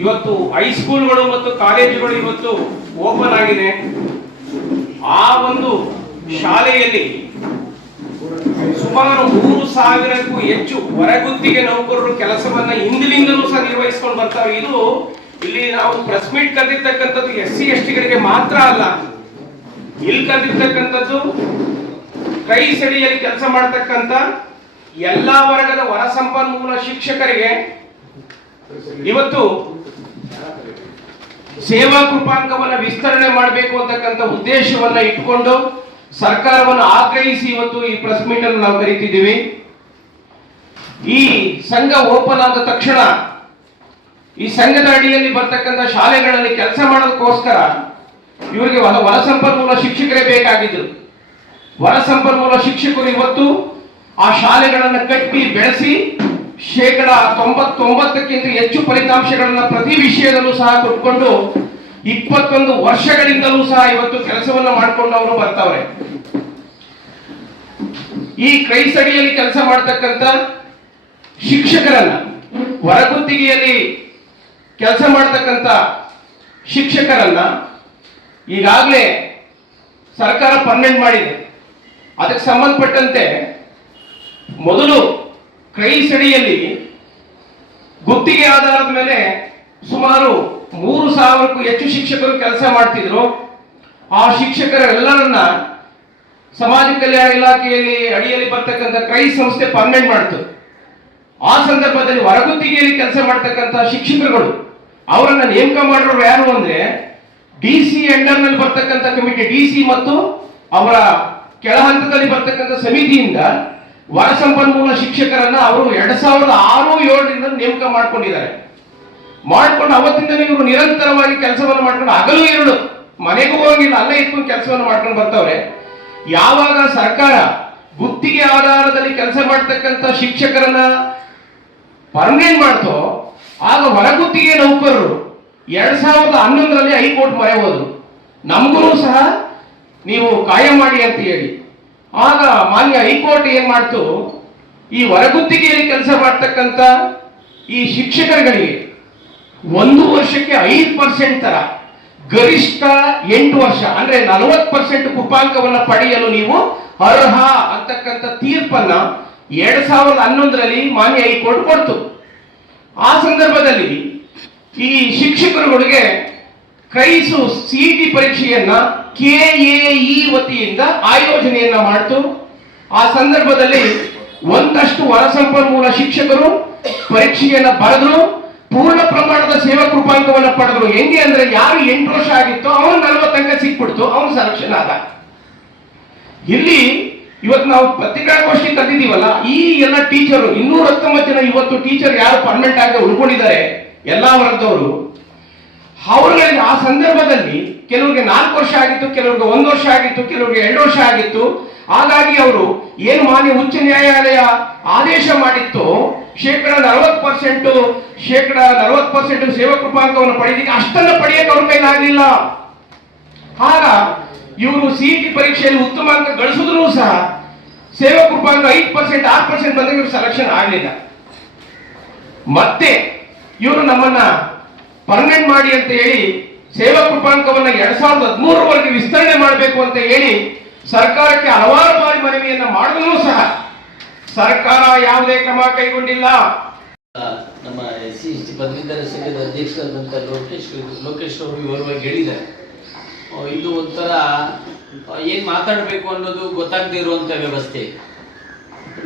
ಇವತ್ತು ಹೈಸ್ಕೂಲ್ಗಳು ಮತ್ತು ಕಾಲೇಜುಗಳು ಇವತ್ತು ಓಪನ್ ಆಗಿದೆ. ಆ ಒಂದು ಶಾಲೆಯಲ್ಲಿ ಸುಮಾರು 3,000ಕ್ಕೂ ಹೆಚ್ಚು ಹೊರಗುತ್ತಿಗೆ ನೌಕರರು ಕೆಲಸವನ್ನ ಹಿಂದಿನಿಂದಲೂ ಸಹ ನಿರ್ವಹಿಸಿಕೊಂಡು ಬರ್ತಾರೆ. ಇದು ಇಲ್ಲಿ ನಾವು ಪ್ರೆಸ್ ಮೀಟ್ ಕರೆದಿರ್ತಕ್ಕಂಥದ್ದು SC ST ಗಳಿಗೆ ಮಾತ್ರ ಅಲ್ಲ, ಇಲ್ಲಿ ಕರೆದಿರ್ತಕ್ಕಂಥದ್ದು ಕ್ರೈಸ್ ಅಡಿಯಲ್ಲಿ ಕೆಲಸ ಮಾಡತಕ್ಕಂಥ ಎಲ್ಲಾ ವರ್ಗದ ಹೊರ ಸಂಪನ್ಮೂಲ ಶಿಕ್ಷಕರಿಗೆ ಇವತ್ತು ಸೇವಾ ಕೃಪಾಂಕವನ್ನ ವಿಸ್ತರಣೆ ಮಾಡಬೇಕು ಅಂತಕ್ಕಂಥ ಉದ್ದೇಶವನ್ನ ಇಟ್ಟುಕೊಂಡು ಸರ್ಕಾರವನ್ನು ಆಗ್ರಹಿಸಿ ಇವತ್ತು ಈ ಪ್ರೆಸ್ ಮೀಟ್ ಅನ್ನು ನಾವು ಕರೀತಿದ್ದೀವಿ. ಈ ಸಂಘ ಓಪನ್ ಆದ ತಕ್ಷಣ ಈ ಸಂಘದ ಅಡಿಯಲ್ಲಿ ಬರ್ತಕ್ಕಂಥ ಶಾಲೆಗಳಲ್ಲಿ ಕೆಲಸ ಮಾಡೋದಕ್ಕೋಸ್ಕರ ಇವರಿಗೆ ಹೊರ ಸಂಪನ್ಮೂಲ ಶಿಕ್ಷಕರೇ ಬೇಕಾಗಿದ್ರು. ಹೊರ ಸಂಪನ್ಮೂಲ ಶಿಕ್ಷಕರು ಇವತ್ತು ಆ ಶಾಲೆಗಳನ್ನು ಕಟ್ಟಿ ಬೆಳೆಸಿ 99% ಹೆಚ್ಚು ಫಲಿತಾಂಶಗಳನ್ನ ಪ್ರತಿ ವಿಷಯದಲ್ಲೂ ಸಹ ಕೊಟ್ಕೊಂಡು 21 ವರ್ಷಗಳಿಂದಲೂ ಸಹ ಇವತ್ತು ಕೆಲಸವನ್ನ ಮಾಡ್ಕೊಂಡು ಅವರು ಬರ್ತಾವ್ರೆ. ಈ ಕ್ರೈಸ್ ಅಡಿಯಲ್ಲಿ ಕೆಲಸ ಮಾಡತಕ್ಕಂತ ಶಿಕ್ಷಕರನ್ನ, ಹೊರಗುತ್ತಿಗೆಯಲ್ಲಿ ಕೆಲಸ ಮಾಡತಕ್ಕಂತ ಶಿಕ್ಷಕರನ್ನ ಈಗಾಗಲೇ ಸರ್ಕಾರ ಪರ್ಮನೆಂಟ್ ಮಾಡಿದೆ. ಅದಕ್ಕೆ ಸಂಬಂಧಪಟ್ಟಂತೆ ಮೊದಲು ಕ್ರೈಸ್ ಅಡಿಯಲ್ಲಿ ಗುತ್ತಿಗೆ ಆಧಾರದ ಮೇಲೆ ಸುಮಾರು 3,000ಕ್ಕೂ ಹೆಚ್ಚು ಶಿಕ್ಷಕರು ಕೆಲಸ ಮಾಡ್ತಿದ್ರು. ಆ ಶಿಕ್ಷಕರೆಲ್ಲರನ್ನ ಸಮಾಜ ಕಲ್ಯಾಣ ಇಲಾಖೆಯಲ್ಲಿ ಅಡಿಯಲ್ಲಿ ಬರ್ತಕ್ಕಂಥ ಕ್ರೈಸ್ ಸಂಸ್ಥೆ ಪರ್ಮನೆಂಟ್ ಮಾಡ್ತು. ಆ ಸಂದರ್ಭದಲ್ಲಿ ಹೊರಗುತ್ತಿಗೆಯಲ್ಲಿ ಕೆಲಸ ಮಾಡ್ತಕ್ಕಂಥ ಶಿಕ್ಷಕರುಗಳು ಅವರನ್ನ ನೇಮಕ ಮಾಡೋರು ಯಾರು ಅಂದ್ರೆ DC ಅಂಡರ್ ನಲ್ಲಿ ಬರ್ತಕ್ಕಂಥ ಕಮಿಟಿ, DC ಮತ್ತು ಅವರ ಕೆಳ ಹಂತದಲ್ಲಿ ಬರ್ತಕ್ಕಂಥ ಸಮಿತಿಯಿಂದ ಹೊರ ಸಂಪನ್ಮೂಲ ಶಿಕ್ಷಕರನ್ನ ಅವರು 2006-07 ನೇಮಕ ಮಾಡ್ಕೊಂಡಿದ್ದಾರೆ. ಮಾಡ್ಕೊಂಡು ಅವತ್ತಿಂದಲೇ ಇವರು ನಿರಂತರವಾಗಿ ಕೆಲಸವನ್ನು ಮಾಡ್ಕೊಂಡು ಹಗಲು ಇರುಳು ಮನೆಗೂ ಹೋಗಿಲ್ಲ, ಅಲ್ಲೇ ಇಟ್ಕೊಂಡು ಕೆಲಸವನ್ನು ಮಾಡ್ಕೊಂಡು ಬರ್ತಾವ್ರೆ. ಯಾವಾಗ ಸರ್ಕಾರ ಗುತ್ತಿಗೆ ಆಧಾರದಲ್ಲಿ ಕೆಲಸ ಮಾಡ್ತಕ್ಕಂಥ ಶಿಕ್ಷಕರನ್ನ ಪರ್ಮನೆಂಟ್ ಮಾಡ್ತೋ ಆಗ ಹೊರಗುತ್ತಿಗೆ ನೌಕರರು 2011ರಲ್ಲಿ ಹೈಕೋರ್ಟ್ ಮೊರೆ ಹೋದ್ರು. ನಮಗೂ ಸಹ ನೀವು ಕಾಯಂ ಮಾಡಿ ಅಂತ ಹೇಳಿ. ಆಗ ಮಾನ್ಯ ಹೈಕೋರ್ಟ್ ಏನ್ ಮಾಡ್ತು, ಈ ಹೊರಗುತ್ತಿಗೆಯಲ್ಲಿ ಕೆಲಸ ಮಾಡ್ತಕ್ಕಂಥ ಈ ಶಿಕ್ಷಕರುಗಳಿಗೆ 1 ವರ್ಷಕ್ಕೆ 5% ತರ, ಗರಿಷ್ಠ 8 ವರ್ಷ ಅಂದ್ರೆ 40% ಕೃಪಾಂಕವನ್ನ ಪಡೆಯಲು ನೀವು ಅರ್ಹ ಅಂತಕ್ಕಂಥ ತೀರ್ಪನ್ನ 2011ರಲ್ಲಿ ಮಾನ್ಯ ಹೈಕೋರ್ಟ್ ಕೊಡ್ತು. ಆ ಸಂದರ್ಭದಲ್ಲಿ ಈ ಶಿಕ್ಷಕರುಗಳಿಗೆ ಕ್ರೈಸು CET ಪರೀಕ್ಷೆಯನ್ನ KAE ವತಿಯಿಂದ ಆಯೋಜನೆಯನ್ನ ಮಾಡ್ತು. ಆ ಸಂದರ್ಭದಲ್ಲಿ ಒಂದಷ್ಟು ಹೊರ ಸಂಪನ್ಮೂಲ ಶಿಕ್ಷಕರು ಪರೀಕ್ಷೆಯನ್ನ ಬರೆದ್ರು, ಪೂರ್ಣ ಪ್ರಮಾಣದ ಸೇವಾ ಕೃಪಾಂಕವನ್ನ ಪಡೆದ್ರು. ಹೆಂಗೆ ಅಂದ್ರೆ ಯಾರು 8 ವರ್ಷ ಆಗಿತ್ತೋ ಅವನು 40 ಅಂಕ ಸಿಕ್ಬಿಡ್ತು, ಅವನು ಸೆಲೆಕ್ಷನ್ ಆದ. ಇಲ್ಲಿ ಇವತ್ತು ನಾವು ಪತ್ರಿಕಾಗೋಷ್ಠಿ ಕರೆದಿದ್ದೀವಲ್ಲ, ಈ ಎಲ್ಲ ಟೀಚರು 219 ಜನ ಇವತ್ತು ಟೀಚರ್ ಯಾರು ಪರ್ಮನೆಂಟ್ ಆಗಿ ಉಳ್ಕೊಂಡಿದ್ದಾರೆ ಎಲ್ಲಾ ವರ್ಗದವರು, ಅವರುಗಳಿಗೆ ಆ ಸಂದರ್ಭದಲ್ಲಿ ಕೆಲವರಿಗೆ 4 ವರ್ಷ ಆಗಿತ್ತು, ಕೆಲವರಿಗೆ 1 ವರ್ಷ ಆಗಿತ್ತು, ಕೆಲವರಿಗೆ 2 ವರ್ಷ ಆಗಿತ್ತು. ಹಾಗಾಗಿ ಅವರು ಏನು ಮಾನ್ಯ ಉಚ್ಚ ನ್ಯಾಯಾಲಯ ಆದೇಶ ಮಾಡಿತ್ತು, 40% ಸೇವಾ ಕೃಪಾಂಕವನ್ನು ಪಡೆದಿಕ್ಕೆ ಅಷ್ಟನ್ನು ಪಡೆಯಕ್ಕೆ ಅವ್ರ ಕೈಲಾಗಲಿಲ್ಲ. ಆಗ ಇವರು CET ಪರೀಕ್ಷೆಯಲ್ಲಿ ಉತ್ತಮ ಅಂಕ ಗಳಿಸಿದ್ರು ಸಹ ಸೇವಾ ಕೃಪಾಂಕ 5%, 6% ಬಂದಾಗ ಇವರು ಸೆಲೆಕ್ಷನ್ ಆಗಲಿಲ್ಲ. ಮತ್ತೆ ಇವರು ನಮ್ಮನ್ನ ಪರ್ಮನೆಂಟ್ ಮಾಡಿ ಅಂತ ಹೇಳಿ ಸೇವಾ ಕೃಪಾಂಕವನ್ನ 2013ವರೆಗೆ ವಿಸ್ತರಣೆ ಮಾಡಬೇಕು ಅಂತ ಹೇಳಿ ಸರ್ಕಾರಕ್ಕೆ ಹಲವಾರು ಬಾರಿ ಮನವಿಯನ್ನ ಮಾಡಿದ್ರು ಸಹ ಸರ್ಕಾರ ಯಾವುದೇ ಕ್ರಮ ಕೈಗೊಂಡಿಲ್ಲ. ನಮ್ಮ SC ST ಪದವೀಧರ ಸಂಘದ ಅಧ್ಯಕ್ಷರಾದಂಥ ಲೋಕೇಶ್ ಅವರು ವಿವರವಾಗಿ ಹೇಳಿದ್ದಾರೆ. ಇದು ಒಂಥರ ಏನ್ ಮಾತಾಡಬೇಕು ಅನ್ನೋದು ಗೊತ್ತಾಗದೇ ಇರುವಂತ ವ್ಯವಸ್ಥೆ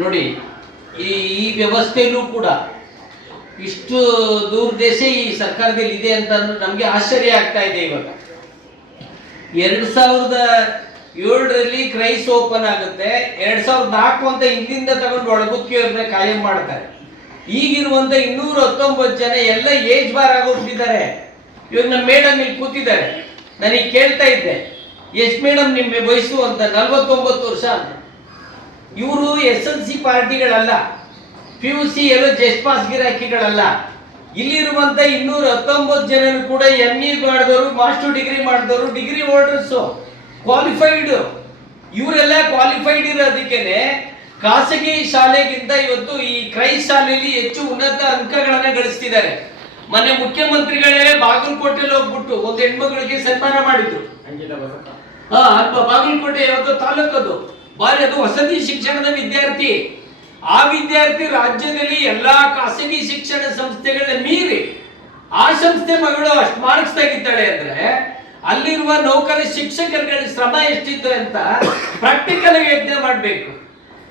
ನೋಡಿ. ಈ ವ್ಯವಸ್ಥೆಯಲ್ಲೂ ಕೂಡ ಇಷ್ಟು ದೂರ್ದೇಶ ಈ ಸರ್ಕಾರದಲ್ಲಿ ಇದೆ ಅಂತ ನಮ್ಗೆ ಆಶ್ಚರ್ಯ ಆಗ್ತಾ ಇದೆ. ಇವಾಗ 2007ರಲ್ಲಿ ಕ್ರೈಸ್ ಓಪನ್ ಆಗುತ್ತೆ, 2004 ಅಂತ ಹಿಂದಿಂದ ತಗೊಂಡು ಒಳಗುತ್ತಿಗೆಯವ್ರನ್ನ ಕಾಯಂ ಮಾಡ್ತಾರೆ. ಈಗಿರುವಂತ 219 ಜನ ಎಲ್ಲ ಏಜ್ ಬಾರ್ ಆಗೋಗ್ಬಿಟ್ಟಿದ್ದಾರೆ. ಇವಾಗ ನಮ್ಮ ಮೇಡಮ್ ಇಲ್ಲಿ ಕೂತಿದ್ದಾರೆ, ನನಗೆ ಕೇಳ್ತಾ ಇದ್ದೆ ಎಷ್ಟು ಮೇಡಮ್ ನಿಮ್ಮ ವಯಸ್ಸು ಅಂತ, 49 ವರ್ಷ ಅಂತ. ಇವರು SLC ಪಾರ್ಟಿಗಳಲ್ಲ, PUC ಎಲ್ಲೋ ಜಸ್ಟ್ ಪಾಸ್ ಗಿರಾಕಿಗಳಲ್ಲ. ಇಲ್ಲಿರುವಂತ 219 ಜನರು ಕೂಡ ME ಮಾಡಿದವರು, ಮಾಸ್ಟರ್ ಡಿಗ್ರಿ ಮಾಡಿದವರು, ಡಿಗ್ರಿ ಹೋಲ್ಡರ್ಸ್, ಕ್ವಾಲಿಫೈಡ್. ಇವರೆಲ್ಲ ಕ್ವಾಲಿಫೈಡ್ ಇರೋದಕ್ಕೇನೆ ಖಾಸಗಿ ಶಾಲೆಗಿಂತ ಇವತ್ತು ಈ ಕ್ರೈಸ್ಟ್ ಶಾಲೆಯಲ್ಲಿ ಹೆಚ್ಚು ಉನ್ನತ ಅಂಕಗಳನ್ನ ಗಳಿಸ್ತಿದ್ದಾರೆ. ಮೊನ್ನೆ ಮುಖ್ಯಮಂತ್ರಿಗಳೇ ಬಾಗಲಕೋಟೆಯಲ್ಲಿ ಹೋಗ್ಬಿಟ್ಟು ಒಂದು ಹೆಣ್ಮಗಳಿಗೆ ಸನ್ಮಾನ ಮಾಡಿದ್ರು. ಬಾಗಲಕೋಟೆ ಯಾವ್ದು ತಾಲೂಕದು ಬಾರಿ, ಅದು ವಸತಿ ಶಿಕ್ಷಣದ ವಿದ್ಯಾರ್ಥಿ. ಆ ವಿದ್ಯಾರ್ಥಿ ರಾಜ್ಯದಲ್ಲಿ ಎಲ್ಲಾ ಖಾಸಗಿ ಶಿಕ್ಷಣ ಸಂಸ್ಥೆಗಳನ್ನ ಮೀರಿ ಆ ಸಂಸ್ಥೆ ಮಗಳು ಅಷ್ಟು ಮಾರ್ಕ್ಸ್ ತೆಗಿತಾಳೆ ಅಂದ್ರೆ ಅಲ್ಲಿರುವ ನೌಕರ ಶಿಕ್ಷಕರುಗಳ ಶ್ರಮ ಎಷ್ಟಿತ್ತು ಅಂತ ಪ್ರಾಕ್ಟಿಕಲ್ ಆಗಿ ಯೋಚನೆ ಮಾಡ್ಬೇಕು.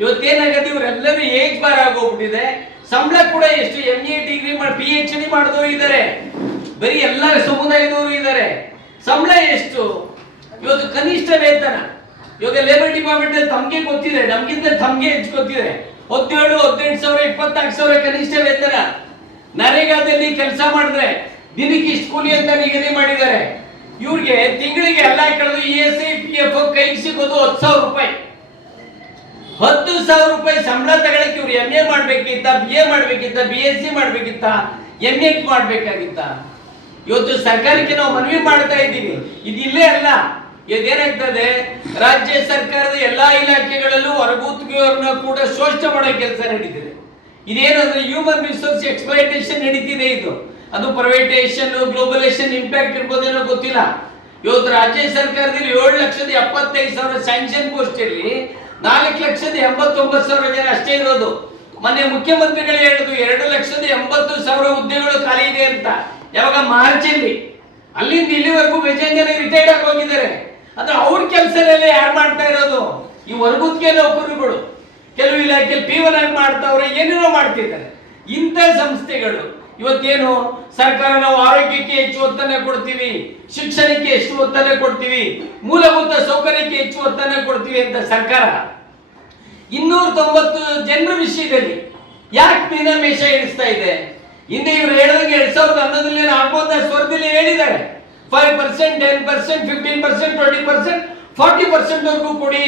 ಇವತ್ತೇನಾಗತ್ತೆ, ಇವರೆಲ್ಲರೂ ಏಜ್ ಬಾರ್ ಆಗೋಗ್ಬಿಟ್ಟಿದೆ. ಸಂಬಳ ಕೂಡ ಎಷ್ಟು, MA ಡಿಗ್ರಿ ಮಾಡಿ PhD ಮಾಡಿದವರು ಇದ್ದಾರೆ, ಬರೀ ಎಲ್ಲ ಸಮುದಾಯದವರು ಇದ್ದಾರೆ. ಸಂಬಳ ಎಷ್ಟು? ಇವತ್ತು ಕನಿಷ್ಠ ವೇತನ ಇವಾಗ ಲೇಬರ್ ಡಿಪಾರ್ಟ್ಮೆಂಟ್ ಅಲ್ಲಿ ತಮ್ಗೆ ಗೊತ್ತಿದೆ, ನಮ್ಗಿಂತ ತಮ್ಗೆ ಹೆಚ್ಚು ಗೊತ್ತಿದೆ. 17, 18 ಸಾವಿರ, 24 ಸಾವಿರ ಕನಿಷ್ಠ ವೇತನ. ನರೇಗಾದಲ್ಲಿ ಕೆಲಸ ಮಾಡಿದ್ರೆ ದಿನಕ್ಕೆ ಇಷ್ಟು ಕೂಲಿ ಅಂತ ನಿಗದಿ ಮಾಡಿದ್ದಾರೆ. ಇವ್ರಿಗೆ ತಿಂಗಳಿಗೆ ಎಲ್ಲ ಕಳೆದು ESI PF ಕೈಗೆ ಸಿಗೋದು 10,000 ರೂಪಾಯಿ. 10,000 ರೂಪಾಯಿ ಸಂಬಳ ತಗೊಳಕ್ಕೆ ಇವ್ರು MA ಮಾಡ್ಬೇಕಿತ್ತ, BA ಮಾಡ್ಬೇಕಿತ್ತ, BSc ಮಾಡ್ಬೇಕಿತ್ತ, MA ಮಾಡ್ಬೇಕಾಗಿತ್ತ? ಇವತ್ತು ಸರ್ಕಾರಕ್ಕೆ ನಾವು ಮನವಿ ಮಾಡ್ತಾ ಇದ್ದೀವಿ. ಇದಿಲ್ಲೇ ಅಲ್ಲ, ಇದೇನಾಗ್ತದೆ, ರಾಜ್ಯ ಸರ್ಕಾರದ ಎಲ್ಲಾ ಇಲಾಖೆಗಳಲ್ಲೂ ಹೊರಗೂತಿಗೆಯವ್ರನ್ನ ಕೂಡ ಶೋಷಣೆ ಮಾಡೋ ಕೆಲಸ ನಡೀತಿದೆ. ಇದೇನಂದ್ರೆ ಹ್ಯೂಮನ್ ರಿಸೋರ್ಸ್ ಎಕ್ಸ್ಪ್ಲೈಟೇಷನ್ ನಡೀತಿದೆ. ಇದು ಅದು ಪ್ರೈವೇಟೈಸೇಷನ್, ಗ್ಲೋಬಲೈಸೇಷನ್ ಇಂಪ್ಯಾಕ್ಟ್ ಇರ್ಬೋದೇನೋ ಗೊತ್ತಿಲ್ಲ. ಇವತ್ತು ರಾಜ್ಯ ಸರ್ಕಾರದಲ್ಲಿ 7,75,000 ಸ್ಯಾಂಕ್ಷನ್ ಪೋಸ್ಟ್ ಇರಲಿ, 4,89,000 ಜನ ಅಷ್ಟೇ ಇರೋದು. ಮೊನ್ನೆ ಮುಖ್ಯಮಂತ್ರಿಗಳು ಹೇಳಿದ್ರು 2,80,000 ಹುದ್ದೆಗಳು ಖಾಲಿ ಇದೆ ಅಂತ. ಯಾವಾಗ? ಮಾರ್ಚ್ ಅಲ್ಲಿ. ಅಲ್ಲಿಂದ ಇಲ್ಲಿವರೆಗೂ ಬೇಜಾನ್ ಜನ ರಿಟೈರ್ಡ್ ಆಗಿ ಹೋಗಿದ್ದಾರೆ. ಅಂದ್ರೆ ಅವ್ರ ಕೆಲಸದಲ್ಲಿ ಯಾರು ಮಾಡ್ತಾ ಇರೋದು? ಈ ಹೊರಗುತ್ತಿಗೆ ನೌಕರರುಗಳು. ಕೆಲವು ಇಲಾಖೆಯಲ್ಲಿ P1 ಆಗಿ ಮಾಡ್ತಾವ್ರೆ, ಏನೇನೋ ಮಾಡ್ತಿದ್ದಾರೆ. ಇಂಥ ಸಂಸ್ಥೆಗಳು ಇವತ್ತೇನು ಸರ್ಕಾರ ನಾವು ಆರೋಗ್ಯಕ್ಕೆ ಹೆಚ್ಚು ಒತ್ತನ್ನು ಕೊಡ್ತೀವಿ, ಶಿಕ್ಷಣಕ್ಕೆ ಎಷ್ಟು ಒತ್ತನ್ನು ಕೊಡ್ತೀವಿ, ಮೂಲಭೂತ ಸೌಕರ್ಯಕ್ಕೆ ಹೆಚ್ಚು ಒತ್ತನ್ನು ಕೊಡ್ತೀವಿ ಅಂತ ಸರ್ಕಾರ 290 ಜನರ ವಿಷಯದಲ್ಲಿ ಯಾಕೆ ಮೀನಾಮೇಷ ಎಣಿಸ್ತಾ ಇದೆ? ಹಿಂದೆ ಇವರು ಹೇಳಿದಂಗೆ 2011ರಲ್ಲಿ ಆಗ್ಬೋದ ಸ್ವರದಲ್ಲಿ ಹೇಳಿದ್ದಾರೆ 5%, 10%, 15%, 20%, 40% ವರೆಗೂ ಕೊಡಿ,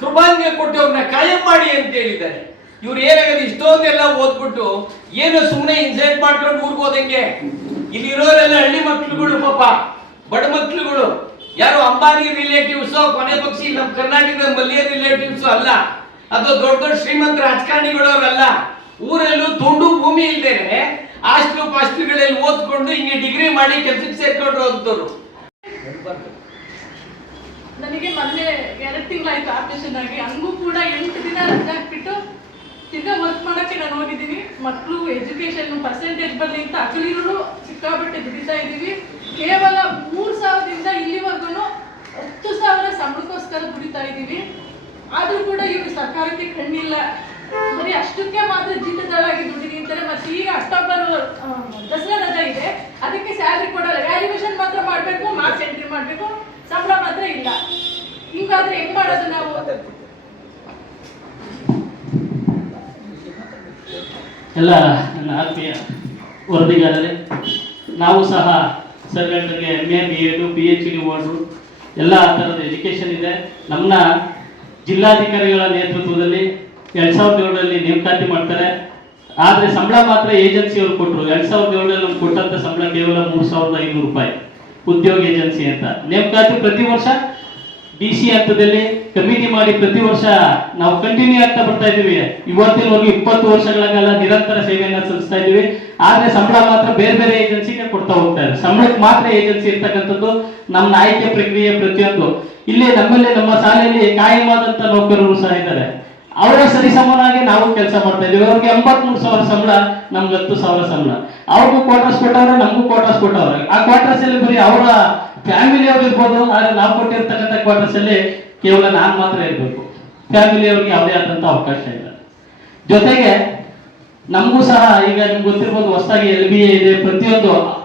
ಕೃಪಾಂಗ ಕೊಟ್ಟು ಅವ್ರನ್ನ ಕಾಯಂ ಮಾಡಿ ಅಂತ ಹೇಳಿದ್ದಾರೆ. ಇವ್ರು ಏನಾಗದು, ಇಷ್ಟೊಂದೆಲ್ಲ ಓದ್ಬಿಟ್ಟು ಏನು ಸುಮ್ಮನೆ ಇನ್ಸೈಟ್ ಮಾಡ್ಕೊಂಡು ಊರಿಗೆ ಹೋದಂಗೆ. ಇಲ್ಲಿ ಇರೋರೆಲ್ಲ ಹಳ್ಳಿ ಮಕ್ಳುಗಳು, ಪಾಪ ಬಡ ಮಕ್ಳುಗಳು, ಯಾರು ಅಂಬಾನಿ ರಿಲೇಟಿವ್ಸ್, ಕೊನೆ ಪಕ್ಷ ನಮ್ಮ ಕರ್ನಾಟಕದ ಮಲ್ಲಿಯ ರಿಲೇಟಿವ್ಸ್ ಅಲ್ಲ, ಅದು ದೊಡ್ಡ ದೊಡ್ಡ ಶ್ರೀಮಂತ ರಾಜಕಾರಣಿಗಳವರಲ್ಲ. ಊರಲ್ಲೂ ತುಂಡು ಭೂಮಿ ಇಲ್ದೇನೆ ಹಾಸ್ಟೆಲ್ಗಳಲ್ಲಿ ಓದ್ಕೊಂಡು ಹಿಂಗೆ ಡಿಗ್ರಿ ಮಾಡಿ ಕೆಲಸಕ್ಕೆ ಸೇರ್ಕೊಂಡು ಹೋಗ್ತವ್ರು. ನನಗೆ ಮೊನ್ನೆ 2 ತಿಂಗಳಾಯ್ತು ಆಪರೇಷನ್ ಆಗಿ. ಹಂಗೂ ಕೂಡ 8 ದಿನ ರಜೆ ಹಾಕ್ಬಿಟ್ಟು ತಿರ್ಗಾ ವರ್ಕ್ ಮಾಡಕ್ಕೆ ನಾನು ಹೋಗಿದ್ದೀನಿ. ಮಕ್ಕಳು ಎಜುಕೇಶನ್ ಪರ್ಸೆಂಟೇಜ್ ಬರಲಿ ಅಂತ ಹಗಲಿರುಳು ಸಿಕ್ಕಾಬಿಟ್ಟೆ ದುಡಿತಾ ಇದ್ದೀವಿ. ಕೇವಲ 3,000ದಿಂದ ಇಲ್ಲಿವರೆಗೂ 10,000 ಸಂಬಳಕ್ಕೋಸ್ಕರ ದುಡಿತಾ ಇದ್ದೀವಿ. ಆದ್ರೂ ಕೂಡ ಇವರು ಸರ್ಕಾರಕ್ಕೆ ಕಣ್ಣಿಲ್ಲ. ಬರೀ ಅಷ್ಟಕ್ಕೆ ಮಾತ್ರ ಜೀತದಾಳಾಗಿ ದುಡಿದಿ ಅಂತಾರೆ. ಮತ್ತೆ ಈಗ ಅಕ್ಟೋಬರ್ ದಸರಾ ರಜಾ ಇದೆ, ಅದಕ್ಕೆ ಸ್ಯಾಲ್ರಿ ಕೊಡಲ್ಲ. ವ್ಯಾಲ್ಯೂಯೇಷನ್ ಮಾತ್ರ ಮಾಡಬೇಕು, ಮಾರ್ಕ್ಸ್ ಎಂಟ್ರಿ ಮಾಡಬೇಕು, ಸಂಬಳ ಮಾತ್ರ ಇಲ್ಲ. ಹಿಂಗಾದ್ರೆ ಹೆಂಗ್ ಮಾಡೋದು ನಾವು? ಎಲ್ಲ ನನ್ನ ಆತ್ಮೀಯ ವರದಿಗಾರರೇ, ನಾವು ಸಹ ಸರ್ಗಳಿಗೆ MA, B.Ed, PhD ಓದು ಎಲ್ಲ ಥರದ ಎಜುಕೇಷನ್ ಇದೆ. ನಮ್ಮನ್ನ ಜಿಲ್ಲಾಧಿಕಾರಿಗಳ ನೇತೃತ್ವದಲ್ಲಿ 2007ರಲ್ಲಿ ನೇಮಕಾತಿ ಮಾಡ್ತಾರೆ. ಆದರೆ ಸಂಬಳ ಮಾತ್ರ ಏಜೆನ್ಸಿಯವರು ಕೊಟ್ಟರು. 2007ರಲ್ಲಿ ಕೊಟ್ಟಂತ ಸಂಬಳ ಕೇವಲ 3,500 ರೂಪಾಯಿ. ಉದ್ಯೋಗ ಏಜೆನ್ಸಿ ಅಂತ ನೇಮಕಾತಿ ಪ್ರತಿ ವರ್ಷ DC ಹಂತದಲ್ಲಿ ಕಮಿಟಿ ಮಾಡಿ ಪ್ರತಿ ವರ್ಷ ನಾವು ಕಂಟಿನ್ಯೂ ಆಗ್ತಾ ಬರ್ತಾ ಇದೀವಿ. ಇವತ್ತಿನವರೆಗೂ 20 ವರ್ಷಗಳ ಕಾಲ ನಿರಂತರ ಸೇವೆಯನ್ನ ಸಲ್ಲಿಸ್ತಾ ಇದೀವಿ. ಆದ್ರೆ ಸಂಬಳ ಮಾತ್ರ ಬೇರೆ ಬೇರೆ ಏಜೆನ್ಸಿಗೆ ಕೊಡ್ತಾ ಹೋಗ್ತಾರೆ. ಸಂಬಳಕ್ಕೆ ಮಾತ್ರ ಏಜೆನ್ಸಿ ಇರ್ತಕ್ಕಂಥದ್ದು ನಮ್ಮ ಆಯ್ಕೆ ಪ್ರಕ್ರಿಯೆ ಪ್ರತಿಯೊಂದು. ಇಲ್ಲಿ ನಮ್ಮಲ್ಲಿ ನಮ್ಮ ಶಾಲೆಯಲ್ಲಿ ಕಾಯಮಾದಂತ ನೌಕರರು ಸಹ ಇದ್ದಾರೆ. ಅವರ ಸರಿಸಮನಾಗಿ ನಾವು ಕೆಲಸ ಮಾಡ್ತಾ ಇದೀವಿ. ಅವ್ರಿಗೆ 83,000 ಸಂಬಳ, ನಮ್ಗೆ 10,000 ಸಂಬಳ. ಅವ್ರಿಗೂ ಕ್ವಾರ್ಟರ್ಸ್ ಕೊಟ್ಟವ್ರೆ, ನಮಗೂ ಕ್ವಾರ್ಟರ್ಸ್ ಕೊಟ್ಟವ್ರೆ. ಆ ಕ್ವಾರ್ಟರ್ಸ್ ಅಲ್ಲಿ ಬರೀ ಅವರ ಫ್ಯಾಮಿಲಿ ಅವ್ರು ಇರ್ಬೋದು, ಆದ್ರೆ ನಾವು ಕೊಟ್ಟಿರ್ತಕ್ಕಂಥ ಕ್ವಾರ್ಟರ್ಸ್ ಅಲ್ಲಿ ಕೇವಲ ನಾನು ಮಾತ್ರ ಇರಬೇಕು. ಫ್ಯಾಮಿಲಿ ಅವ್ರಿಗೆ ಯಾವುದೇ ಆದಂತ ಅವಕಾಶ ಇಲ್ಲ. ಜೊತೆಗೆ ನಮಗೂ ಸಹ ಈಗ ನಿಮ್ಗೆ ಗೊತ್ತಿರ್ಬೋದು, ಹೊಸದಾಗಿ LBA ಇದೆ.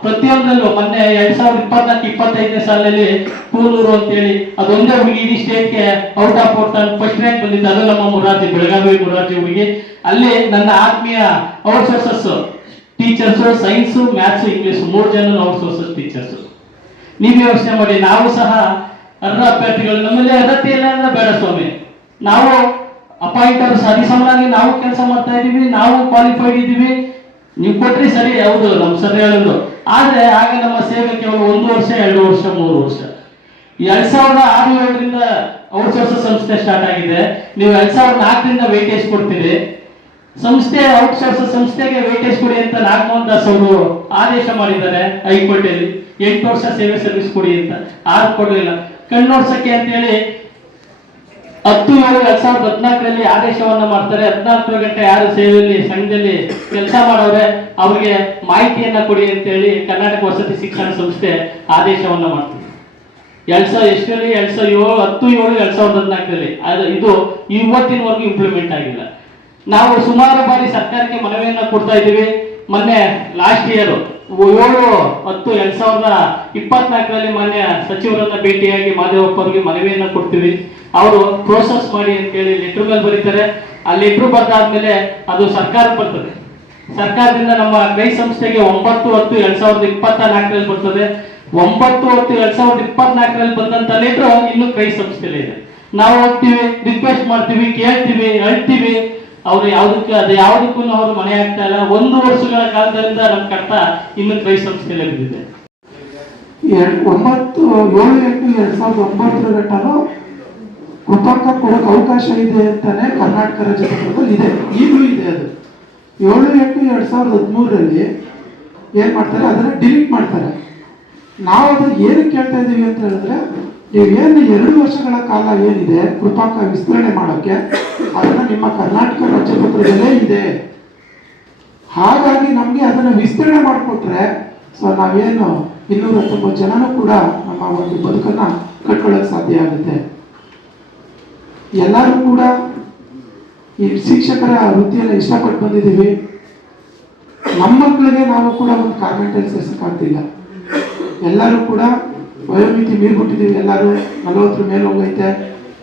ಪ್ರತಿಯೊಂದರಲ್ಲೂ ಮೊನ್ನೆ 2024-25ನೇ ಸಾಲಿನಲ್ಲಿ ಕೂನೂರು ಅಂತೇಳಿ ಅದೊಂದೇ ಹುಡುಗಿ ಇಡೀ ಸ್ಟೇಟ್ಗೆ ಔಟ್ ಆಫ್ ಫಸ್ಟ್ ರ್ಯಾಂಕ್ ಬಂದಿತ್ತು. ಅದು ನಮ್ಮ ಮುರಾರ್ಜಿ, ಬೆಳಗಾವಿ ಮುರಾರ್ಜಿ ಹುಡುಗಿ. ಅಲ್ಲಿ ನನ್ನ ಆತ್ಮೀಯ out sources teachers, science, maths, English 3 ಜನ ಔಟ್ ಸೋರ್ಸಸ್ ಟೀಚರ್ಸ್. ನೀವು ಯೋಚನೆ ಮಾಡಿ, ನಾವು ಸಹ ಅರ್ಹ ಅಭ್ಯರ್ಥಿಗಳು, ನಮ್ಮಲ್ಲಿ ಅರ್ಹತೆ ಇಲ್ಲ ಅಂದ್ರೆ ಬೇಡ ಸ್ವಾಮಿ, ನಾವು ಅಪಾಯಿಂಟರ್ ಸರಿಸಮನಾಗಿ ನಾವು ಕೆಲಸ ಮಾಡ್ತಾ ಇದೀವಿ, ನಾವು ಕ್ವಾಲಿಫೈಡ್ ಇದ್ದೀವಿ. ನೀವು ಕೊಟ್ರಿ ಸರಿ, ಹೌದು, ನಮ್ಮ ಸರ್ ಹೇಳಿದ್ರು. ಆದ್ರೆ ಆಗ ನಮ್ಮ ಸೇವೆ ಕೇವಲ 1 ವರ್ಷ, 2 ವರ್ಷ, 3 ವರ್ಷ. 2006-7ರಿಂದ ಔಟ್ಸೋರ್ಸ್ ಸಂಸ್ಥೆ ಸ್ಟಾರ್ಟ್ ಆಗಿದೆ. ನೀವು 2004ರಿಂದ ವೇಟೇಜ್ ಕೊಡ್ತೀರಿ. ಸಂಸ್ಥೆ ಔಟ್ಸೋರ್ಸ್ ಸಂಸ್ಥೆಗೆ ವೇಟೇಜ್ ಕೊಡಿ ಅಂತ ನಾಗಮೋಹನ್ ದಾಸ್ ಅವರು ಆದೇಶ ಮಾಡಿದ್ದಾರೆ ಹೈಕೋರ್ಟಲ್ಲಿ 8 ವರ್ಷ ಸೇವೆ ಸರ್ವಿಸ್ ಕೊಡಿ ಅಂತ. ಆರು ಕೊಡಲಿಲ್ಲ. ಕಣ್ಣೋಡ್ಸಕ್ಕೆ ಅಂತೇಳಿ 10/7/2014 ಆದೇಶವನ್ನ ಮಾಡ್ತಾರೆ. 14 ಗಂಟೆ ಯಾರು ಸೇವೆಯಲ್ಲಿ ಸಂಘದಲ್ಲಿ ಕೆಲಸ ಮಾಡೋರೆ ಅವ್ರಿಗೆ ಮಾಹಿತಿಯನ್ನ ಕೊಡಿ ಅಂತೇಳಿ ಕರ್ನಾಟಕ ವಸತಿ ಶಿಕ್ಷಣ ಸಂಸ್ಥೆ ಆದೇಶವನ್ನ ಮಾಡ್ತಾರೆ. 10/7/2014 ಅದು ಇದು ಇವತ್ತಿನವರೆಗೂ ಇಂಪ್ಲಿಮೆಂಟ್ ಆಗಿಲ್ಲ. ನಾವು ಸುಮಾರು ಬಾರಿ ಸರ್ಕಾರಕ್ಕೆ ಮನವಿಯನ್ನ ಕೊಡ್ತಾ ಇದ್ದೀವಿ. ಮೊನ್ನೆ ಲಾಸ್ಟ್ ಇಯರ್ 7/10/2024 ಮಾನ್ಯ ಸಚಿವರನ್ನ ಭೇಟಿಯಾಗಿ ಮಾದೇವಪ್ಪ ಅವರಿಗೆ ಮನವಿಯನ್ನ ಕೊಡ್ತೀವಿ. ಅವರು ಪ್ರೋಸೆಸ್ ಮಾಡಿ ಅಂತೇಳಿ ಲೆಟರ್ ಮೇಲೆ ಬರೀತಾರೆ. ಆ ಲೆಟರ್ ಬರ್ದಾದ್ಮೇಲೆ ಅದು ಸರ್ಕಾರ ಬರ್ತದೆ. ಸರ್ಕಾರದಿಂದ ನಮ್ಮ ಕ್ರೈ ಸಂಸ್ಥೆಗೆ 9/10/2024 ಬರ್ತದೆ. 9/10/2024 ಬಂದಂತ ಲೆಟರ್ ಇನ್ನು ಕ್ರೈ ಸಂಸ್ಥೆಯಲ್ಲಿ ಇದೆ. ನಾವು ಹೋಗ್ತೀವಿ, ರಿಕ್ವೆಸ್ಟ್ ಮಾಡ್ತೀವಿ, ಕೇಳ್ತೀವಿ, ಹೇಳ್ತೀವಿ. ಅವ್ರು ಯಾವುದಕ್ಕೂ ಅವರು ಮನೆ ಆಗ್ತಾ ಇಲ್ಲ. 1 ವರ್ಷಗಳ ಕಾಲದಿಂದ ನಮ್ಮ ಕರ್ತ ಇನ್ನು ಕ್ರೈ ಸಂಸ್ಥೆಯಲ್ಲಿ ಬಿದ್ದಿದೆ. 9/7/2009 ಗಂಟನೂ ಕೃಪಾಂಕ ಕೊಡೋಕೆ ಅವಕಾಶ ಇದೆ ಅಂತಾನೆ ಕರ್ನಾಟಕ ರಾಜ್ಯ ಪತ್ರದಲ್ಲಿ ಇದೆ, ಈಗಲೂ ಇದೆ. ಅದು 7/8/2013 ಏನ್ ಮಾಡ್ತಾರೆ, ಅದನ್ನ ಡಿಲೀಟ್ ಮಾಡ್ತಾರೆ. ನಾವು ಅದನ್ನ ಏನಕ್ಕೆ ಕೇಳ್ತಾ ಇದೀವಿ ಅಂತ ಹೇಳಿದ್ರೆ, ನೀವೇನು 2 ವರ್ಷಗಳ ಕಾಲ ಏನಿದೆ ಕೃಪಾಂಕ ವಿಸ್ತರಣೆ ಮಾಡೋಕೆ, ಅದನ್ನ ನಿಮ್ಮ ಕರ್ನಾಟಕ ರಾಜ್ಯ ಪತ್ರದಲ್ಲೇ ಇದೆ. ಹಾಗಾಗಿ ನಮ್ಗೆ ಅದನ್ನ ವಿಸ್ತರಣೆ ಮಾಡಿಕೊಟ್ರೆ ಸೊ ನಾವೇನು 219 ಜನನೂ ಕೂಡ ನಮ್ಮ ಒಂದು ಬದುಕನ್ನ ಕಟ್ಕೊಳ್ಳೋಕೆ ಸಾಧ್ಯ ಆಗುತ್ತೆ. ಎಲ್ಲರೂ ಕೂಡ ಈ ಶಿಕ್ಷಕರ ವೃತ್ತಿಯನ್ನು ಇಷ್ಟಪಟ್ಟು ಬಂದಿದ್ದೀವಿ. ನಮ್ಮ ಮಕ್ಕಳಿಗೆ ನಾವು ಕೂಡ ಒಂದು ಕಾನ್ವೆಂಟಲ್ಲಿ ಸೇರ್ಸಕ್ಕಾಗ್ತಿಲ್ಲ. ಎಲ್ಲರೂ ಕೂಡ ವಯೋಮಿತಿ ಮೀರ್ಬಿಟ್ಟಿದ್ದೀವಿ. ಎಲ್ಲರೂ 40 ಮೇಲೆ ಹೋಗೈತೆ.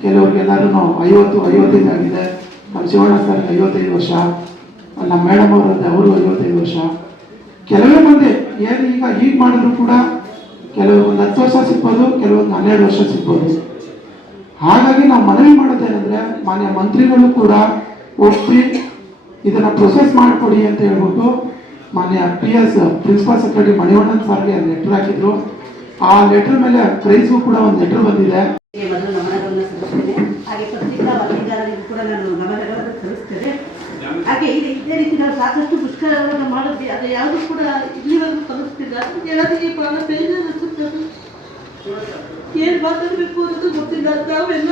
ಕೆಲವ್ರಿಗೆಲ್ಲರೂ 50-55 ಆಗಿದೆ. ನಮ್ಮ ಶಿವಣ್ಣ ಸರ್ 55 ವರ್ಷ, ನಮ್ಮ ಮೇಡಮ್ ಅವರದ್ದು ಅವರು 55 ವರ್ಷ. ಕೆಲವೇ ಮಂದಿ ಏನು ಈಗ ಮಾಡಿದ್ರು ಕೂಡ ಕೆಲವರು ಒಂದು 10 ವರ್ಷ ಸಿಗ್ಬೋದು, ಕೆಲವೊಂದು 12 ವರ್ಷ ಸಿಗ್ಬೋದು. ಹಾಗಾಗಿ ನಾವು ಮನವಿ ಮಾಡೋದೇನೆಂದ್ರೆ, ಮಾನ್ಯ ಮಂತ್ರಿಗಳು ಕೂಡ ಒಪ್ಪಿ ಇದನ್ನ ಪ್ರೊಸೆಸ್ ಮಾಡಿಕೊಡಿ ಅಂತ ಹೇಳ್ಬಿಟ್ಟು ಮಾನ್ಯ PS ಪ್ರಿನ್ಸಿಪಾಲ್ ಸೆಕ್ರೆಟರಿ ಮಣಿವಣ್ಣನ್ ಸರ್ಗೆ ಲೆಟರ್ ಹಾಕಿದ್ರು. ಆ ಲೆಟರ್ ಮೇಲೆ ಕ್ರೈಸ್ಗೂ ಕೂಡ ಒಂದು ಲೆಟರ್ ಬಂದಿದೆ. ಮೊದಲು ನಮನಗಳನ್ನು ಸಲ್ಲಿಸ್ತೇನೆ. ಹಾಗೆ ಪತ್ರಿಕಾ ವರದಿಗಾರರಿಗೂ ಕೂಡ ನಾನು ನಮನಗಳನ್ನು ಸಲ್ಲಿಸ್ತೇನೆ. ಹಾಗೆ ಇದೇ ರೀತಿ ನಾವು ಸಾಕಷ್ಟು ಮುಷ್ಕರಗಳನ್ನು ಮಾಡಿದ್ವಿ. ಅದು ಯಾವುದು ಕೂಡ ಇಲ್ಲಿವರೆಗೂ ಸಲ್ಲಿಸ್ತಿಲ್ಲ. ಎಲ್ಲರಿಗೆ ಬಹಳ ಬೇಜಾರು ಅನಿಸುತ್ತೆ. ಏನು ಮಾತಾಡಬೇಕು ಅನ್ನೋದು ಗೊತ್ತಿಲ್ಲ. ನಾವೆಲ್ಲ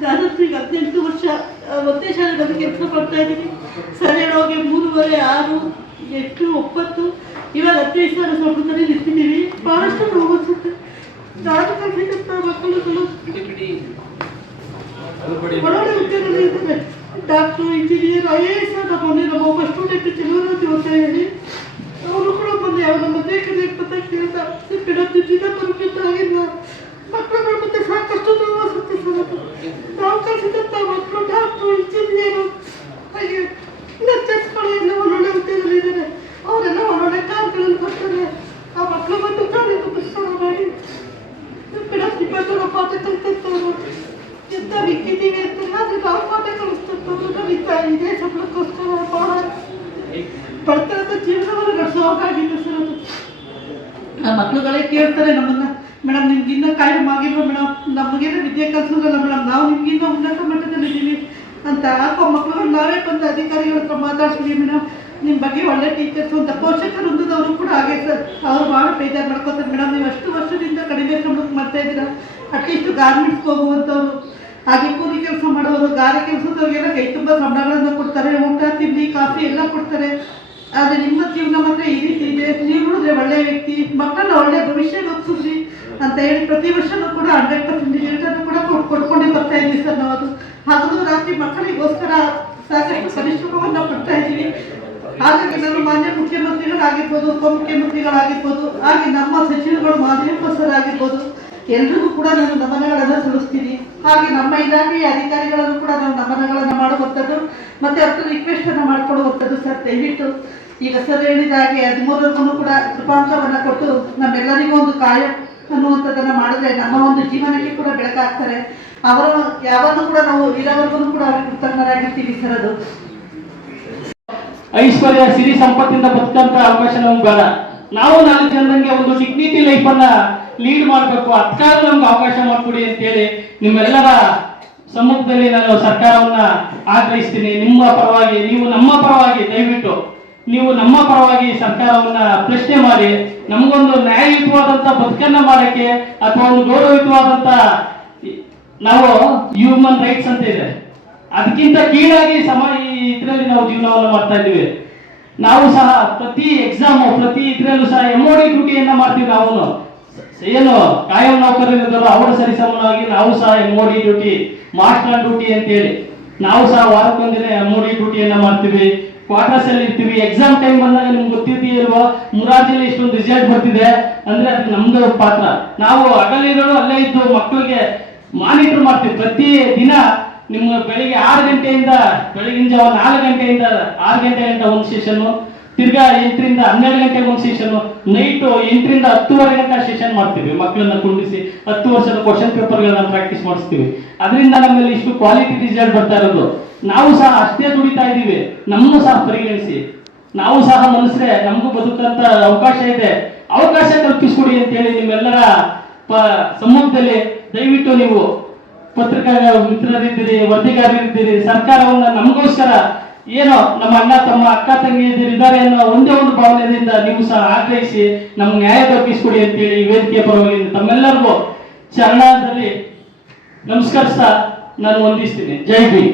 ಜ್ಞಾನಶ್ರೀಗೆ 18 ವರ್ಷ ಒಂದೇ ಶಾಲೆಗಳಲ್ಲಿ ಕೆಲಸ ಮಾಡ್ತಾ ಇದ್ದೀವಿ. ಸರಿಯಾಗಿ 3, 6, 8, 9 ಇವಾಗ 15 ಸಾವಿರ ಸಂಬಳದಲ್ಲಿ ನಿಂತಿದ್ದೀವಿ. ಬಹಳಷ್ಟು ನೋವು ಅನಿಸುತ್ತೆ. ನಾನು ಕಲಿಸಿದಂಥ ಮಕ್ಕಳು ಒಳ್ಳೊಳ್ಳೆ ಉದ್ಯೋಗದಲ್ಲಿ ಇದ್ದಾರೆ. Doctor, engineer, IAS. ನಮ್ಮ ಒಬ್ಬ ಸ್ಟೂಡೆಂಟ್ ಚಿಗುರತಿ ಓದ್ತಾ ಹೇಳಿ ಅವರು ಕೂಡ ಬಂದು ಅವರ ಮದುವೆ ಕೇಳ್ದ ದಿನ ಬರುತ್ತಿದ್ದಾಗಿಲ್ಲ. ಮಕ್ಕಳುಗಳ ಮತ್ತೆ ಸಾಕಷ್ಟು ನೋವು ಅನಿಸುತ್ತೆ ಸರ್. ನಾವು ಕಲಿಸಿದಂಥ ಮಕ್ಕಳು ಡಾಕ್ಟ್ರು, ಇಂಜಿನಿಯರು, ಹಾಗೆ ಲೆಕ್ಚರ್ಸ್ಗಳು ಎಲ್ಲ ಒಳ್ಳೊಳ್ಳೆ ಉದ್ಯೋಗದಲ್ಲಿ ಇದ್ದಾರೆ. ಅವರೆಲ್ಲ ಒಳ್ಳೊಳ್ಳೆ ಕಾರ್ಗಳಲ್ಲಿ ಬರ್ತಾರೆ. ಆ ಮಕ್ಕಳು ಬಂದು ಕಾಲೇಜು ಪುಸ್ತಕ ಮಾಡಿ ಪಾಠ ಕಲಿತಿರ್ತಾರೆ. ಎಂತ ವಿದ್ಯಾರ್ಥಿವಿ ಅಂತೆಲ್ಲ ಆದರೆ ನಾವು ಪಾಠ ಕಲಿಸ್ತಿರ್ತಾರೆ. ನಾವು ಇದೇ ಸಂಬಳಕ್ಕೋಸ್ಕರ ಬಹಳ ಬಡತನದ ಜೀವನವನ್ನು ನಡೆಸೋಕಾಗಿಲ್ಲ ಸರ್. ಅದು ಆ ಮಕ್ಕಳುಗಳೇ ಕೇಳ್ತಾರೆ ನಮ್ಮನ್ನ, ಮೇಡಮ್ ನಿಮ್ಗಿನ್ನ ಕಾಯಂ ಆಗಿಲ್ವ ಮೇಡಮ್, ನಮಗೇನೋ ವಿದ್ಯೆ ಕಲಿಸೋದಲ್ಲ ಮೇಡಮ್, ನಾವು ನಿಮ್ಗಿನ್ನ ಉನ್ನತ ಮಟ್ಟದಲ್ಲಿದ್ದೀವಿ ಅಂತ. ಹಾಕೋ ಮಕ್ಕಳುಗಳು ನಾವೇ ಬಂದು ಅಧಿಕಾರಿಗಳ ಹತ್ರ ಮಾತಾಡ್ತೀವಿ, ಮೇಡಮ್ ನಿಮ್ಮ ಬಗ್ಗೆ ಒಳ್ಳೆ ಟೀಚರ್ಸ್ ಅಂತ. ಪೋಷಕರು ಹೊಂದಿದವರು ಕೂಡ ಹಾಗೆ ಸರ್, ಅವ್ರು ಭಾಳ ಬೇಜಾರು ಮಾಡ್ಕೋತಾರೆ. ಮೇಡಮ್ ನೀವು ಅಷ್ಟು ವರ್ಷದಿಂದ ಕಡಿಮೆ ಸಂಬಳಕ್ಕೆ ಮಾಡ್ತಾ ಇದ್ದೀರಾ, ಅಟ್ಲೀಸ್ಟ್ ಗಾರ್ಮೆಂಟ್ಸ್ಗೆ ಹೋಗುವಂಥವ್ರು, ಹಾಗೆ ಕೂಲಿ ಕೆಲಸ ಮಾಡೋರು, ಗಾರೆ ಕೆಲಸದವ್ರಿಗೆಲ್ಲ ಕೈ ತುಂಬ ಸಂಬಳಗಳನ್ನು ಕೊಡ್ತಾರೆ, ಊಟ ತಿಂಡಿ ಕಾಫಿ ಎಲ್ಲ ಕೊಡ್ತಾರೆ. ಆದರೆ ನಿಮ್ಮ ಜೀವನ ಮಾತ್ರ ಈ ರೀತಿ ಇದೆ. ನೀವು ನೋಡಿದ್ರೆ ಒಳ್ಳೆಯ ವ್ಯಕ್ತಿ, ಮಕ್ಕಳನ್ನ ಒಳ್ಳೆ ಭವಿಷ್ಯ ರೂಪಿಸಿದ್ರಿ ಅಂತ ಹೇಳಿ ಪ್ರತಿ ವರ್ಷನೂ ಕೂಡ 100% ರಿಸಲ್ಟನ್ನು ಕೂಡ ಕೊಡ್ಕೊಂಡೇ ಬರ್ತಾ ಇದ್ವಿ ಸರ್. ನಾವು ಅದು ಹಗಲು ರಾತ್ರಿ ಮಕ್ಕಳಿಗೋಸ್ಕರ ಸಾಕಷ್ಟು ಪರಿಶ್ರಮವನ್ನು ಪಡ್ತಾ ಇದ್ದೀವಿ. ಹಾಗಾಗಿ ನಾನು ಮಾನ್ಯ ಮುಖ್ಯಮಂತ್ರಿಗಳಾಗಿರ್ಬೋದು, ಉಪಮುಖ್ಯಮಂತ್ರಿಗಳಾಗಿರ್ಬೋದು, ಹಾಗೆ ನಮ್ಮ ಸಚಿವರುಗಳು ಮಾದೇವಪ್ಪ ಸರ್ ಆಗಿರ್ಬೋದು, ಎಲ್ರಿಗೂ ಕೂಡ ನಾನು ನಮನಗಳನ್ನು ಸಲ್ಲಿಸ್ತೀನಿ. ಹಾಗೆ ನಮ್ಮ ಇಲಾಖೆಯ ಅಧಿಕಾರಿಗಳನ್ನು ಕೂಡ ನಾವು ನಮನಗಳನ್ನು ಮಾಡುವಂಥದ್ದು ಮತ್ತೆ ಅವ್ರ ರಿಕ್ವೆಸ್ಟ್ ಅನ್ನು ಮಾಡಿಕೊಡುವಂಥದ್ದು ಸರ್. ದಯವಿಟ್ಟು ಈಗ ಸರ್ ಹೇಳಿದ ಹಾಗೆ 13 ಕೂಡ ಕೃಪಾಂಕವನ್ನು ಕೊಟ್ಟು ನಮ್ಮೆಲ್ಲರಿಗೂ ಒಂದು ಕಾಯಂ ಅನ್ನುವಂಥದ್ದನ್ನು ಮಾಡಿದ್ರೆ ನಮ್ಮ ಒಂದು ಜೀವನಕ್ಕೆ ಕೂಡ ಬೆಳಕಾಗ್ತಾರೆ. ಅವರ ಯಾವಾಗ ಕೂಡ ನಾವು ಇರೋವರೆಗೂ ಕೂಡ ಅವ್ರಿಗೆ ಕೃತಜ್ಞರಾಗಿರ್ತೀವಿ ಸರ್. ಅದು ಐಶ್ವರ್ಯ ಸಿರಿ ಸಂಪತ್ತಿಂದ ಬದುಕಂತ ಅವಕಾಶ ನಮ್ಗೆ ಬೇಡ. ನಾವು 4 ಜನರಿಗೆ ಒಂದು ಡಿಗ್ನಿಟಿ ಲೈಫ್ ಅನ್ನ ಲೀಡ್ ಮಾಡಬೇಕು. ಅದಕ್ಕಾಗಿ ನಮ್ಗೆ ಅವಕಾಶ ಮಾಡಿಕೊಡಿ ಅಂತೇಳಿ ನಿಮ್ಮೆಲ್ಲರ ಸಮ್ಮುಖದಲ್ಲಿ ನಾನು ಸರ್ಕಾರವನ್ನ ಆಗ್ರಹಿಸ್ತೀನಿ. ನಿಮ್ಮ ಪರವಾಗಿ, ನೀವು ನಮ್ಮ ಪರವಾಗಿ ದಯವಿಟ್ಟು ನೀವು ನಮ್ಮ ಪರವಾಗಿ ಸರ್ಕಾರವನ್ನ ಪ್ರಶ್ನೆ ಮಾಡಿ ನಮಗೊಂದು ನ್ಯಾಯಯುತವಾದಂತ ಬದುಕನ್ನ ಮಾಡಕ್ಕೆ ಅಥವಾ ಒಂದು ಗೌರವಯುತವಾದಂತ ನಾವು ಹ್ಯೂಮನ್ ರೈಟ್ಸ್ ಅಂತ ಇದೆ, ಅದಕ್ಕಿಂತ ಕೀಳಾಗಿ ಇದರಲ್ಲಿ ನಾವು ಜೀವನವನ್ನು ಮಾಡ್ತಾ ಇದ್ದೀವಿ. ನಾವು ಸಹ ಪ್ರತಿ ಎಕ್ಸಾಮು ಪ್ರತಿ ಇದರಲ್ಲೂ ಸಹ MOD ಡ್ಯೂಟಿಯನ್ನ ಮಾಡ್ತೀವಿ. ನಾವು ಏನು ಕಾಯಂ ನೌಕರರಿದ್ದಾರೋ ಅವರ ಸರಿಸಮನಾಗಿ ನಾವು ಸಹ MOD ಡ್ಯೂಟಿ, ಮಾಸ್ಟರ್ ಡ್ಯೂಟಿ ಅಂತೇಳಿ ನಾವು ಸಹ ವಾರಕ್ಕೊಂದಿನ MOD ಡ್ಯೂಟಿಯನ್ನ ಮಾಡ್ತೀವಿ. ಕ್ವಾರ್ಟರ್ಸ್ ಅಲ್ಲಿ ಇರ್ತೀವಿ. ಎಕ್ಸಾಮ್ ಟೈಮ್ ಬಂದಾಗ ನಿಮ್ಗೆ ಗೊತ್ತಿದೆಯಲ್ವಾ, ಮುರಾರ್ಜಿಯಲ್ಲಿ ಇಷ್ಟೊಂದು ರಿಸಲ್ಟ್ ಬರ್ತಿದೆ ಅಂದ್ರೆ ಅದು ನಮ್ದು ಪಾತ್ರ. ನಾವು ಹಗಲಿರೋರು ಅಲ್ಲೇ ಇದ್ದು ಮಕ್ಕಳಿಗೆ ಮಾನಿಟರ್ ಮಾಡ್ತೀವಿ. ಪ್ರತಿ ದಿನ ನಿಮ್ಮ ಬೆಳಿಗ್ಗೆ 6 ಗಂಟೆಯಿಂದ ಬೆಳಗಿನ ಜಾವ 4 ಗಂಟೆಯಿಂದ 6 ಗಂಟೆ ಗಂಟ ಒಂದು ಸೆಷನ್, ತಿರ್ಗಾ 8 ರಿಂದ 12 ಗಂಟೆಗೆ ಒಂದು ಸೆಷನ್, ನೈಟ್ 8 ರಿಂದ 10:30 ಗಂಟೆ ಸೆಷನ್ ಮಾಡ್ತೀವಿ. ಮಕ್ಕಳನ್ನ ಕುಂಡಿಸಿ 10 ವರ್ಷದ ಕ್ವಶನ್ ಪೇಪರ್ಗಳನ್ನ ಪ್ರಾಕ್ಟೀಸ್ ಮಾಡಿಸ್ತೀವಿ. ಅದರಿಂದ ನಮ್ಮಲ್ಲಿ ಇಷ್ಟು ಕ್ವಾಲಿಟಿ ರಿಸಲ್ಟ್ ಬರ್ತಾ ಇರೋದು. ನಾವು ಸಹ ಅಷ್ಟೇ ದುಡಿತಾ ಇದ್ದೀವಿ. ನಮ್ಮನ್ನು ಸಹ ಪರಿಗಣಿಸಿ. ನಾವು ಸಹ ಮನುಷ್ಯರೇ, ನಮಗೂ ಬದುಕಂತ ಅವಕಾಶ ಇದೆ, ಅವಕಾಶ ಕಲ್ಪಿಸ್ಕೊಡಿ ಅಂತೇಳಿ ನಿಮ್ಮೆಲ್ಲರ ಸಮ್ಮುಖದಲ್ಲಿ ದಯವಿಟ್ಟು ನೀವು ಪತ್ರಿಕಾ ಮಿತ್ರರಿದ್ದೀರಿ, ವರದಿಗಾರರಿದ್ದೀರಿ, ಸರ್ಕಾರವನ್ನ ನಮಗೋಸ್ಕರ ಏನೋ ನಮ್ಮ ಅಣ್ಣ ತಮ್ಮ ಅಕ್ಕ ತಂಗಿ ಇದ್ದಾರೆ ಅನ್ನೋ ಒಂದೇ ಒಂದು ಭಾವನೆಯಿಂದ ನೀವು ಸಹ ಆಗ್ರಹಿಸಿ ನಮ್ಗೆ ನ್ಯಾಯ ದೊರಕಿಸ್ಕೊಡಿ ಅಂತೇಳಿ ಈ ವೇದಿಕೆ ಪರವಾಗಿ ತಮ್ಮೆಲ್ಲರಿಗೂ ಚರಣದಲ್ಲಿ ನಮಸ್ಕರಿಸ್ತಾ ನಾನು ವಂದಿಸ್ತೀನಿ. ಜೈ ಭೀಮ್.